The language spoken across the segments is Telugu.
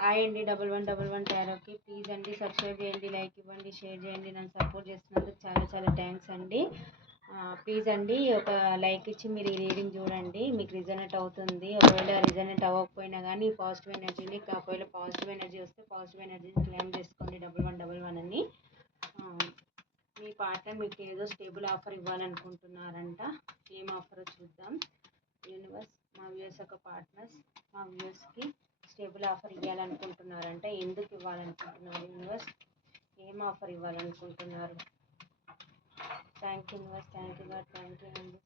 హాయ్ అండి, 1111 టారోకి ప్లీజ్ అండి సబ్స్క్రైబ్ చేయండి, లైక్ ఇవ్వండి, షేర్ చేయండి. నన్ను సపోర్ట్ చేస్తున్నందుకు చాలా చాలా థ్యాంక్స్ అండి. ప్లీజ్ అండి ఒక లైక్ ఇచ్చి మీరు ఈ రీడింగ్ చూడండి, మీకు రిజనేట్ అవుతుంది. ఒకవేళ రిజనేట్ అవ్వకపోయినా కానీ పాజిటివ్ ఎనర్జీని, ఒకవేళ పాజిటివ్ ఎనర్జీ వస్తే పాజిటివ్ ఎనర్జీని క్లెయిమ్ చేసుకోండి 1111 అని. మీ పార్ట్నర్ మీకు ఏదో స్టేబుల్ ఆఫర్ ఇవ్వాలనుకుంటున్నారంట. ఏం ఆఫర్ చూద్దాం. యూనివర్స్, మా వ్యూస్ ఒక పార్ట్నర్స్ మా వ్యూస్కి స్టేబుల్ ఆఫర్ ఇవ్వాలనుకుంటున్నారంటే ఎందుకు ఇవ్వాలనుకుంటున్నారు యూనివర్స్, ఏం ఆఫర్ ఇవ్వాలనుకుంటున్నారు? Thank you universe, thank you God, thank you అండి.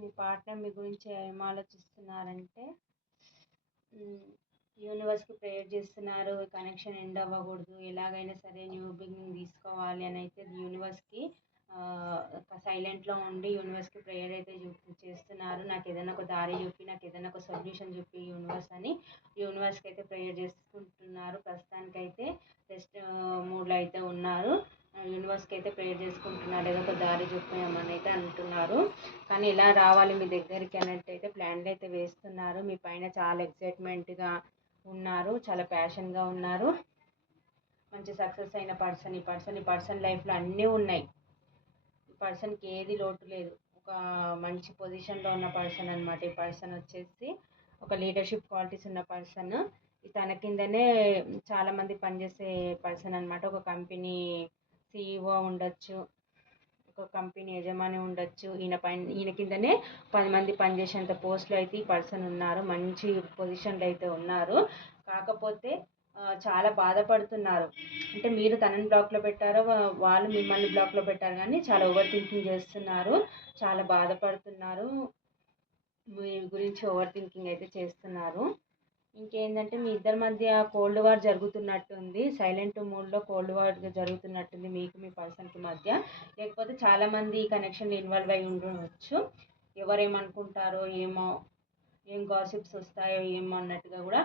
మీ పార్ట్నర్ మీ గురించి ఏం ఆలోచిస్తున్నారంటే యూనివర్స్కి ప్రేయర్ చేస్తున్నారు. కనెక్షన్ ఎండ్ అవ్వకూడదు, ఎలాగైనా సరే న్యూ బిగినింగ్ తీసుకోవాలి అని అయితే యూనివర్స్కి సైలెంట్లో ఉండి యూనివర్స్కి ప్రేయర్ అయితే చేస్తున్నారు. నాకు ఏదైనా ఒక దారి చూపి, నాకు ఏదైనా ఒక సొల్యూషన్ చూపి యూనివర్స్ అని యూనివర్స్కి అయితే ప్రేయర్ చేసుకుంటున్నారు. ప్రస్తుతానికైతే రెస్ట్ మూడ్లో అయితే ఉన్నారు. యూనివర్స్కి అయితే ప్రేయర్ చేసుకుంటున్నారు, ఏదో ఒక దారి చూపించమని అయితే అంటున్నారు. కానీ ఎలా రావాలి మీ దగ్గరికి అన్నట్టు అయితే ప్లాన్లు అయితే వేస్తున్నారు. మీ పైన చాలా ఎక్సైట్మెంట్గా ఉన్నారు, చాలా ప్యాషన్గా ఉన్నారు. మంచి సక్సెస్ అయిన పర్సన్ ఈ పర్సన్ లైఫ్లో అన్నీ ఉన్నాయి. ఈ పర్సన్కి ఏది లోటు లేదు. ఒక మంచి పొజిషన్లో ఉన్న పర్సన్ అనమాట. ఈ పర్సన్ వచ్చేసి ఒక లీడర్షిప్ క్వాలిటీస్ ఉన్న పర్సన్. తన కిందనే చాలామంది పనిచేసే పర్సన్ అనమాట. ఒక కంపెనీ CEO ఉండొచ్చు, ఒక కంపెనీ యజమాని ఉండొచ్చు. ఈయన కిందనే 10 మంది పనిచేసేంత పోస్ట్లో అయితే ఈ పర్సన్ ఉన్నారు. మంచి పొజిషన్లో అయితే ఉన్నారు. కాకపోతే చాలా బాధపడుతున్నారు. అంటే మీరు తనని బ్లాక్లో పెట్టారో వాళ్ళు మిమ్మల్ని బ్లాక్లో పెట్టారు, కానీ చాలా ఓవర్ థింకింగ్ చేస్తున్నారు, చాలా బాధపడుతున్నారు. మీ గురించి ఓవర్ థింకింగ్ అయితే చేస్తున్నారు. ఇంకేంటంటే మీ ఇద్దరి మధ్య కోల్డ్ వార్ జరుగుతున్నట్టుంది. సైలెంట్ మూడ్లో కోల్డ్ వార్ జరుగుతున్నట్టుంది మీకు మీ పర్సన్కి మధ్య. లేకపోతే చాలామంది ఈ కనెక్షన్ ఇన్వాల్వ్ అయి ఉండవచ్చు. ఎవరేమనుకుంటారో ఏమో, ఏం గాసిప్స్ వస్తాయో ఏమో అన్నట్టుగా కూడా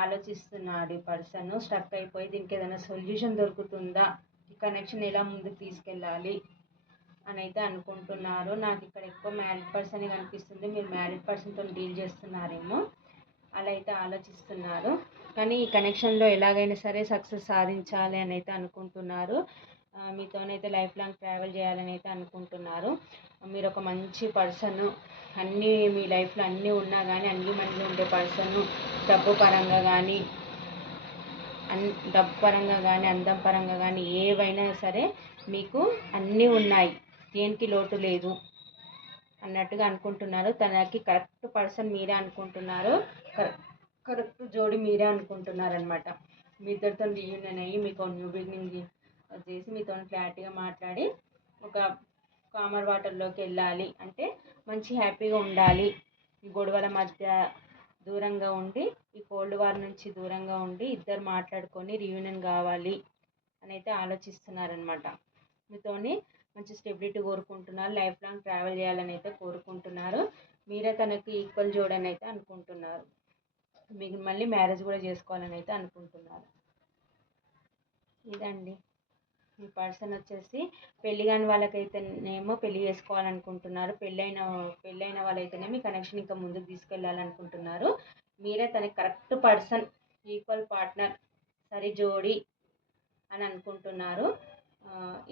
ఆలోచిస్తున్నాడు ఈ పర్సన్. స్టక్ అయిపోయి దీనికి ఏదైనా సొల్యూషన్ దొరుకుతుందా, ఈ కనెక్షన్ ఎలా ముందుకు తీసుకెళ్ళాలి అని అయితే అనుకుంటున్నారు. నాకు ఇక్కడ ఎక్కువ మ్యారీడ్ పర్సనే కనిపిస్తుంది. మీరు మ్యారీడ్ పర్సన్తో డీల్ చేస్తున్నారేమో, అలా అయితే ఆలోచిస్తున్నారు. కానీ ఈ కనెక్షన్లో ఎలాగైనా సరే సక్సెస్ సాధించాలి అని అయితే అనుకుంటున్నారు. మీతోనైతే లైఫ్ లాంగ్ ట్రావెల్ చేయాలని అయితే అనుకుంటున్నారు. మీరు ఒక మంచి పర్సన్. అన్నీ మీ లైఫ్లో అన్నీ ఉన్నా కానీ అన్ని మంది ఉండే పర్సన్. డబ్బు పరంగా కానీ అందం పరంగా కానీ ఏవైనా సరే మీకు అన్నీ ఉన్నాయి, దేనికి లోటు లేదు అన్నట్టుగా అనుకుంటున్నారు. తనకి కరెక్ట్ పర్సన్ మీరే అనుకుంటున్నారు, కరెక్ట్ జోడి మీరే అనుకుంటున్నారు అనమాట. మీ ఇద్దరితో రీయూనియన్ అయ్యి మీకు న్యూ బిగినింగ్ చేసి మీతో క్లారిటీగా మాట్లాడి ఒక కామర్ వాటర్లోకి వెళ్ళాలి అంటే మంచి హ్యాపీగా ఉండాలి. ఈ గొడవల మధ్య దూరంగా ఉండి, ఈ కోల్డ్ వార్ నుంచి దూరంగా ఉండి ఇద్దరు మాట్లాడుకొని రీయూనియన్ కావాలి అని అయితే ఆలోచిస్తున్నారనమాట. మీతోని మంచి స్టెబిలిటీ కోరుకుంటున్నారు, లైఫ్ లాంగ్ ట్రావెల్ చేయాలని అయితే కోరుకుంటున్నారు. మీరే తనకి ఈక్వల్ జోడని అయితే అనుకుంటున్నారు. మీకు మళ్ళీ మ్యారేజ్ కూడా చేసుకోవాలని అయితే అనుకుంటున్నారు. ఇదండి మీ పర్సన్ వచ్చేసి పెళ్ళి కాని వాళ్ళకైతేనేమో పెళ్ళి చేసుకోవాలనుకుంటున్నారు. పెళ్ళైన వాళ్ళైతేనేమో ఈ కనెక్షన్ ఇంకా ముందుకు తీసుకెళ్ళాలనుకుంటున్నారు. మీరే తనకి కరెక్ట్ పర్సన్, ఈక్వల్ పార్ట్నర్, సరి జోడి అని అనుకుంటున్నారు.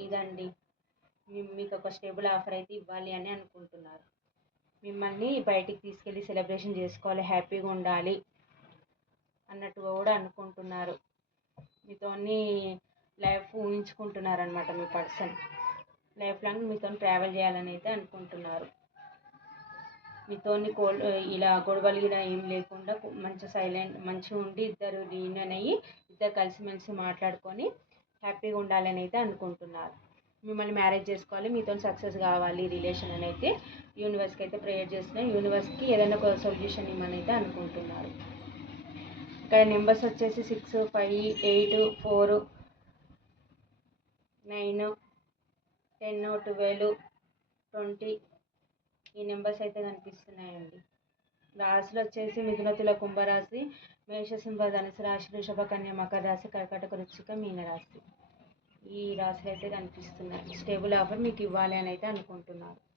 ఇదండి మీకు ఒక స్టేబుల్ ఆఫర్ అయితే ఇవ్వాలి అని అనుకుంటున్నారు. మిమ్మల్ని బయటికి తీసుకెళ్ళి సెలబ్రేషన్ చేసుకోవాలి, హ్యాపీగా ఉండాలి అన్నట్టుగా కూడా అనుకుంటున్నారు. మీతోని లైఫ్ ఊహించుకుంటున్నారు అనమాట. మీ పర్సన్ లైఫ్ లాంగ్ మీతో ట్రావెల్ చేయాలని అయితే అనుకుంటున్నారు. మీతోని ఇలా గొడవలు ఇలా ఏం లేకుండా మంచిగా ఉండి ఇద్దరు రీయూనియన్ అయ్యి ఇద్దరు కలిసిమెలిసి మాట్లాడుకొని హ్యాపీగా ఉండాలని అయితే అనుకుంటున్నారు. మిమ్మల్ని మ్యారేజ్ చేసుకోవాలి, మీతో సక్సెస్ కావాలి రిలేషన్ అని అయితే యూనివర్స్కి అయితే ప్రేయర్ చేస్తున్నారు. యూనివర్స్కి ఏదైనా ఒక సొల్యూషన్ ఇవ్వమని అయితే అనుకుంటున్నారు. ఇక్కడ నెంబర్స్ వచ్చేసి 6, 5, 8, 4, 9, 10, 12, 20 ఈ నెంబర్స్ అయితే కనిపిస్తున్నాయండి. రాశులు వచ్చేసి మిథున, తుల, కుంభరాశి, మేష, సింహ, ధనుసు రాశి, వృషభ, కన్య, మకర రాశి, కర్కాటక, వృశ్చిక, మీన రాశి. ఈ రాశులు అయితే కనిపిస్తున్నాయి. స్టేబుల్ ఆఫర్ మీకు ఇవ్వాలి అని అయితే అనుకుంటున్నారు.